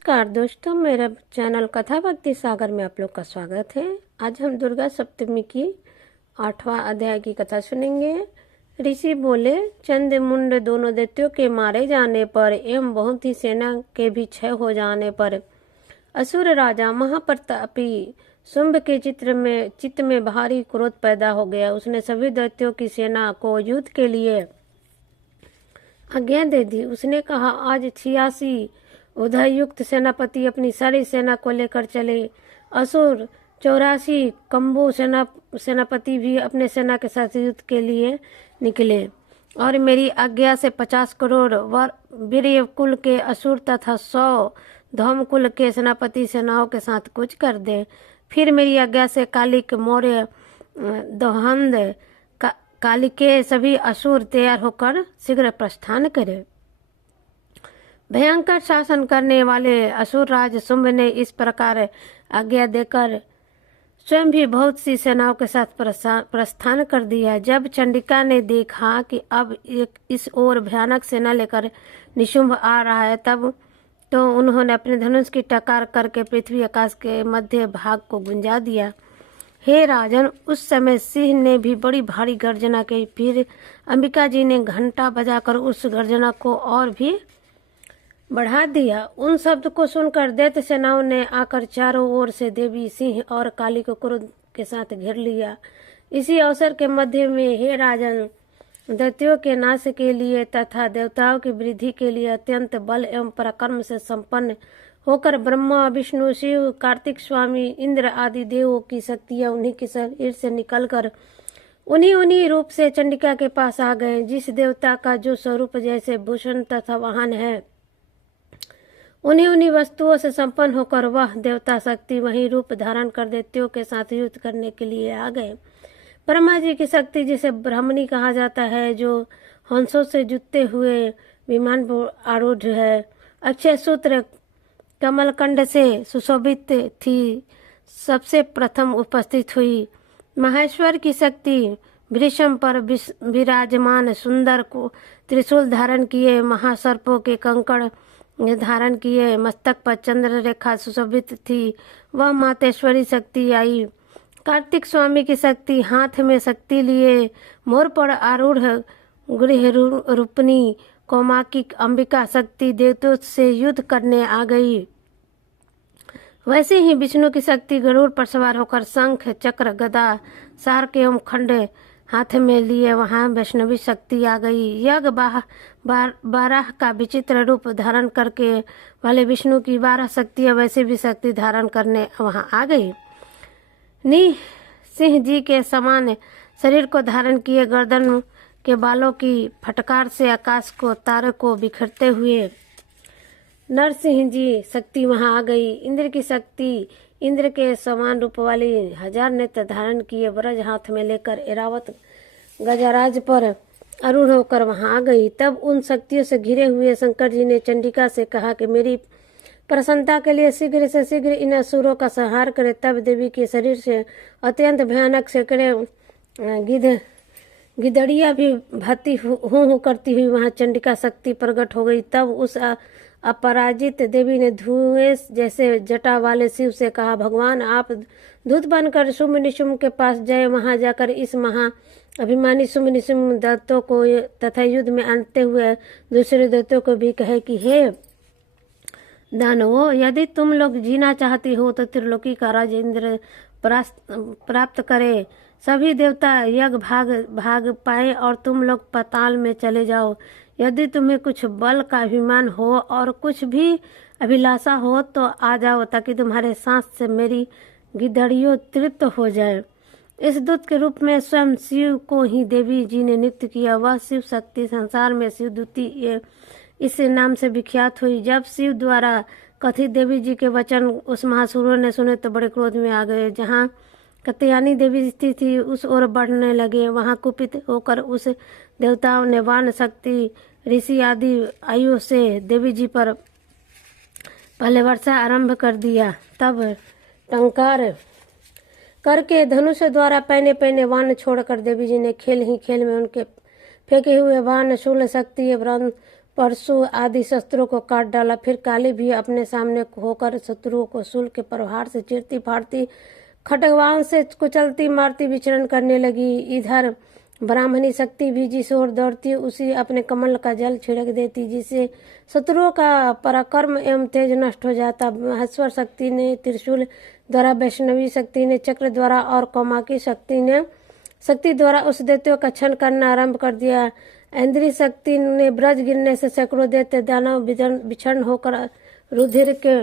नमस्कार दोस्तों, मेरा चैनल कथा भक्ति सागर में आप लोग का स्वागत है। आज हम दुर्गा सप्तमी की 8वां अध्याय की कथा सुनेंगे। ऋषि बोले, चंद्रमुंड दोनों दैत्यों के मारे जाने पर एवं बहुत ही सेना के भी क्षय हो जाने पर असुर राजा महाप्रतापी शुंभ के चित्त में भारी क्रोध पैदा हो गया। उसने सभी दैत्यों की सेना को युद्ध के लिए आज्ञा दे दी। उसने कहा, आज 86 उदययुक्त सेनापति अपनी सारी सेना को लेकर चले। असुर 84 कम्बु सेनापति भी अपने सेना के साथ युद्ध के लिए निकले और मेरी आज्ञा से 50 करोड़ वीर्य कुल के असुर तथा 100 धौम कुल के सेनापति सेनाओं के साथ कूच कर दे। फिर मेरी आज्ञा से कालिक मौर्य दोहंद कालिक के सभी असुर तैयार होकर शीघ्र प्रस्थान करे। भयंकर शासन करने वाले असुर राज शुंभ ने इस प्रकार आज्ञा देकर स्वयं भी बहुत सी सेनाओं के साथ प्रस्थान कर दिया। जब चंडिका ने देखा कि अब इस ओर भयानक सेना लेकर निशुंभ आ रहा है, तब तो उन्होंने अपने धनुष की टकार करके पृथ्वी आकाश के मध्य भाग को गुंजा दिया। हे राजन, उस समय सिंह ने भी बड़ी भारी गर्जना की। फिर अंबिका जी ने घंटा बजाकर उस गर्जना को और भी बढ़ा दिया। उन शब्द को सुनकर दैत्य सेनाओं ने आकर चारों ओर से देवी, सिंह और काली को क्रोध के साथ घेर लिया। इसी अवसर के मध्य में, हे राजन, दैत्यों के नाश के लिए तथा देवताओं की वृद्धि के लिए अत्यंत बल एवं पराक्रम से संपन्न होकर ब्रह्मा, विष्णु, शिव, कार्तिक स्वामी, इंद्र आदि देवों की शक्तियां उन्हीं के शरीर से निकलकर उन्हीं रूप से चंडिका के पास आ गए। जिस देवता का जो स्वरूप जैसे भूषण तथा वाहन है, उन्हीं वस्तुओं से संपन्न होकर वह देवता शक्ति वही रूप धारण कर दैत्यों के साथ युद्ध करने के लिए आ गए। ब्रह्मा जी की शक्ति, जिसे ब्राह्मणी कहा जाता है, जो हंसों से जुते हुए विमान पर आरूढ़ है, अक्षय सूत्र कमलकंड से सुशोभित थी, सबसे प्रथम उपस्थित हुई। महेश्वर की शक्ति वृषम पर विराजमान सुंदर को त्रिशूल धारण किए, महासर्पों के कंकड़ धारण किए, मस्तक पर चंद्र रेखा सुशोभित थी, वह मातेश्वरी शक्ति आई। कार्तिक स्वामी की शक्ति हाथ में शक्ति लिए मोर पर आरूढ़ गृह रूपनी कौमाकी अंबिका शक्ति देवताओं से युद्ध करने आ गई। वैसे ही विष्णु की शक्ति गरुड़ पर सवार होकर शंख, चक्र, गदा, सार्क एवं खंड हाथ में लिए वहां वैष्णवी शक्ति आ गई। यज्ञ बारह का विचित्र रूप धारण करके वाले विष्णु की 12 शक्तियां वैसे भी शक्ति धारण करने वहां आ गई। सिंह जी के समान शरीर को धारण किए, गर्दन के बालों की फटकार से आकाश को तारे को बिखरते हुए नरसिंह जी शक्ति वहां आ गई। इंद्र की शक्ति इंद्र के समान रूप वाली 1000 नेत्र धारण किए वज्र हाथ में लेकर ऐरावत गजराज पर आरूढ़ होकर वहां आ गई। तब उन शक्तियों से घिरे हुए शंकर जी ने चंडिका से कहा कि मेरी प्रसन्नता के लिए शीघ्र से शीघ्र इन असुरों का संहार करे। तब देवी के शरीर से अत्यंत भयानक सैकड़े गिदड़िया भी भाती हूँ करती हुई वहां चंडिका शक्ति प्रकट हो गई। तब उस अपराजित देवी ने धुएं जैसे जटा वाले शिव से कहा, भगवान, आप दूत बनकर शुंभ निशुंभ के पास जाए। वहां जाकर इस महा अभिमानी शुंभ निशुंभ दैत्यों को तथा युद्ध में आनते हुए दूसरे दैत्यों को भी कहे कि हे दानवों, यदि तुम लोग जीना चाहती हो तो त्रिलोकी का राज इंद्र प्राप्त करे। सभी देवता यज्ञ भाग पाए और तुम लोग पाताल में चले जाओ। यदि तुम्हें कुछ बल का अभिमान हो और कुछ भी अभिलाषा हो तो आ जाओ, ताकि तुम्हारे सांस से मेरी गिदड़ियों तृप्त हो जाए। इस दूत के रूप में स्वयं शिव को ही देवी जी ने नियुक्त किया। वह शिव शक्ति संसार में शिवदूती इस नाम से विख्यात हुई। जब शिव द्वारा कथित देवी जी के वचन उस महासुरों ने सुने तो बड़े क्रोध में आ गए। जहाँ कत्यायनी देवी स्थित थी उस ओर बढ़ने लगे। वहां कुपित होकर उस देवताओं ने वान शक्ति, ऋषि आदि आयु से देवी जी पर पहले वर्षा आरंभ कर दिया। तब टंकार करके धनुष द्वारा पहने वान छोड़कर देवी जी ने खेल ही खेल में उनके फेंके हुए वान, शूल शक्ति, परशु आदि शस्त्रों को काट डाला। फिर काली भी अपने सामने होकर शत्रुओं को शूल के प्रहार से चीरती फाड़ती, खड्गवाण से कुचलती मारती विचरण करने लगी। इधर ब्राह्मणी शक्ति भी जिस ओर दौड़ती उसी अपने कमल का जल छिड़क देती, जिससे शत्रुओं का पराक्रम एवं तेज नष्ट हो जाता। महेश्वर शक्ति ने त्रिशूल द्वारा, वैष्णवी शक्ति ने चक्र द्वारा और कौमाकी शक्ति द्वारा उस दैत्यों का छन करना आरंभ कर दिया। इंद्री शक्ति ने ब्रज गिरने से सैकड़ों दैत्य दानव विछन्न होकर रुधिर के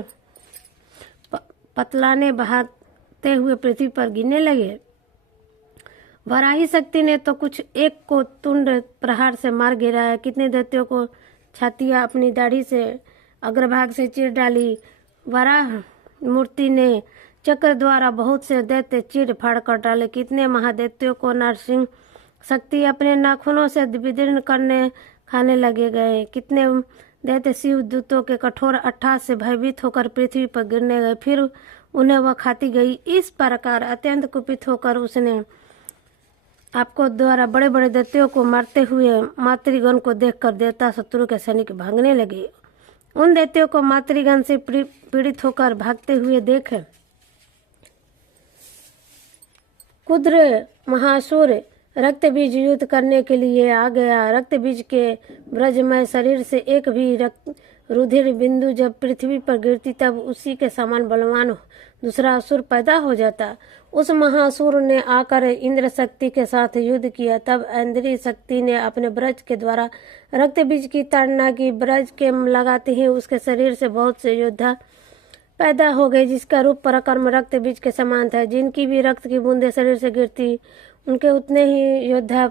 पतलाने बहाते हुए पृथ्वी पर गिरने लगे। वराही शक्ति ने तो कुछ एक को तुंड प्रहार से मार गिराया, कितने दैत्यों को छातियां अपनी दाढ़ी से अग्रभाग से चीर डाली। वराह मूर्ति ने चक्र द्वारा बहुत से दैत्य चीर फाड़ कर डाले, कितने महादैत्यों को नरसिंह शक्ति अपने नाखूनों से विदीर्ण करने खाने लगे गए। कितने दैत्य शिव दूतों के कठोर अट्टहास से भयभीत होकर पृथ्वी पर गिरने गए, फिर उन्हें वह खाती गई। इस प्रकार अत्यंत कुपित होकर उसने आपको द्वारा बड़े बड़े दैत्यों को मारते हुए मातृगण को देखकर देवता शत्रु के सैनिक भागने लगे। उन दैत्यों को मातृगण से पीड़ित होकर भागते हुए देख कुद्र महासुर रक्त बीज युद्ध करने के लिए आ गया। रक्त बीज के ब्रजमय शरीर से एक भी रुधिर बिंदु जब पृथ्वी पर गिरती तब उसी के समान बलवान दूसरा असुर पैदा हो जाता। उस महासुर ने आकर इंद्र शक्ति के साथ युद्ध किया। तब इंद्री शक्ति ने अपने ब्रज के द्वारा रक्त बीज की ताड़ना की। ब्रज के लगाते ही उसके शरीर से बहुत से योद्धा पैदा हो गए, जिसका रूप पराक्रम रक्त बीज के समान था। जिनकी भी रक्त की बूंदें शरीर से गिरती उनके उतने ही योद्धा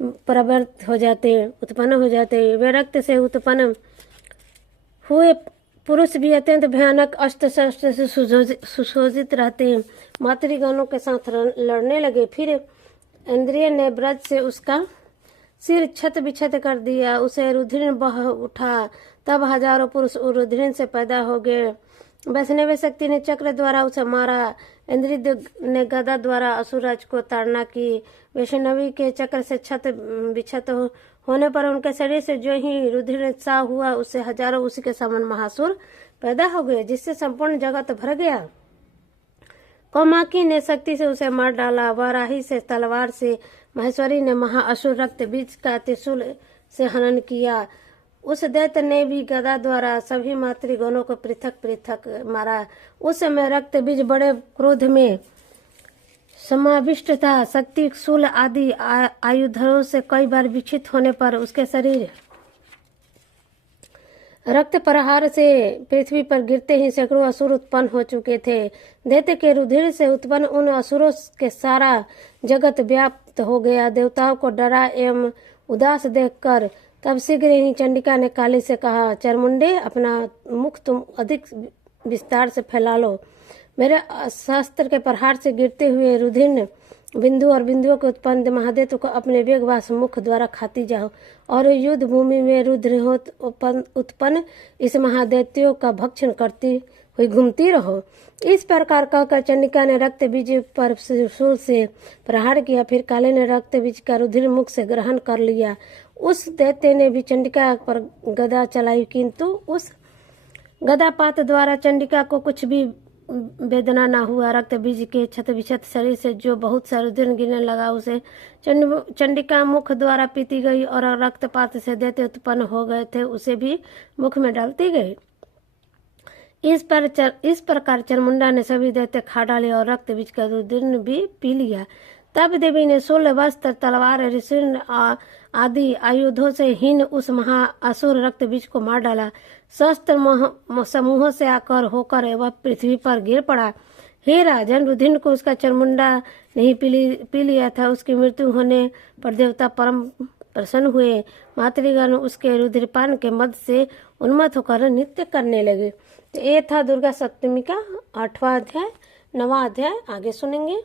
प्रवृत्त हो जाते, उत्पन्न हो जाते। वे रक्त से उत्पन्न हुए पुरुष भी अत्यंत भयानक अस्त्र शस्त्र से सुशोभित रहते हैं। मातृगणों के साथ लड़ने लगे। फिर इंद्रिय ने ब्रज से उसका सिर छत बिछत कर दिया, उसे रुधिर बह उठा। तब हजारों पुरुष रुधिर से पैदा हो गए। वैष्णवी शक्ति ने चक्र द्वारा उसे मारा। इंद्रिय ने गदा द्वारा असुरराज को ताड़ना की। वैष्णवी के चक्र से छत बिछत होने पर उनके शरीर से जो ही रुधिर सा हुआ, उससे हजारों उसी के समान महासुर पैदा हो गए, जिससे संपूर्ण जगत भर गया। कौमाकी ने शक्ति से उसे मार डाला। वराही से तलवार से, महेश्वरी ने महाअसुर रक्त बीज का त्रिशूल से हनन किया। उस दैत्य ने भी गदा द्वारा सभी मातृगणों को पृथक पृथक मारा। उस समय रक्त बीज बड़े क्रोध में समाविष्ट था। शक्ति शूल आदि आयुधों से कई बार विक्षिप्त होने पर उसके शरीर रक्त प्रहार से पृथ्वी पर गिरते ही सैकड़ों असुर उत्पन्न हो चुके थे। दैत्य के रुधिर से उत्पन्न उन असुरों के सारा जगत व्याप्त हो गया। देवताओं को डरा एवं उदास देखकर तब शीघ्र ही चंडिका ने काली से कहा, चरमुंडे, अपना मुख तुम अधिक विस्तार से फैला लो। मेरे शस्त्र के प्रहार से गिरते हुए रुधिर बिंदु और बिंदुओं के उत्पन्न महादेव को अपने वेगवास मुख द्वारा खाती जाओ और युद्ध भूमि में रुद्र उत्पन्न इस महादैत्यों का भक्षण करती हुई घूमती रहो। इस प्रकार कहकर चंडिका ने रक्त बीज पर त्रिशूल से प्रहार किया। फिर काले ने रक्त बीज का रुधिर मुख से ग्रहण कर लिया। उस दैत्य ने भी चंडिका पर गदा चलाई, किंतु उस गदापात द्वारा चंडिका को कुछ भी वेदना न हुआ। रक्त बीज के छत बिछत शरीर से जो बहुत सा रुधिर गिरने लगा, उसे चंडिका मुख द्वारा पीती गई और रक्तपात से दैत्य उत्पन्न हो गए थे, उसे भी मुख में डालती गई। इस प्रकार चरमुंडा ने सभी दैत्य खा डाले और रक्त बीज का रुधिर भी पी लिया। तब देवी ने शूल, वस्त्र, तलवार, ऋषि आदि आयुधों से हीन उस महाअसुर रक्त बीज को मार डाला। शस्त्र समूहों से आकर होकर वह पृथ्वी पर गिर पड़ा। हे राजन, रुधिर को उसका चरमुंडा नहीं पी लिया था। उसकी मृत्यु होने पर देवता परम प्रसन्न हुए। मातृगण उसके रुधिरपान के मद से उन्मत्त होकर नृत्य करने लगे। तो ये था दुर्गा सप्तमी का 8वां अध्याय। 9वां अध्याय आगे सुनेंगे।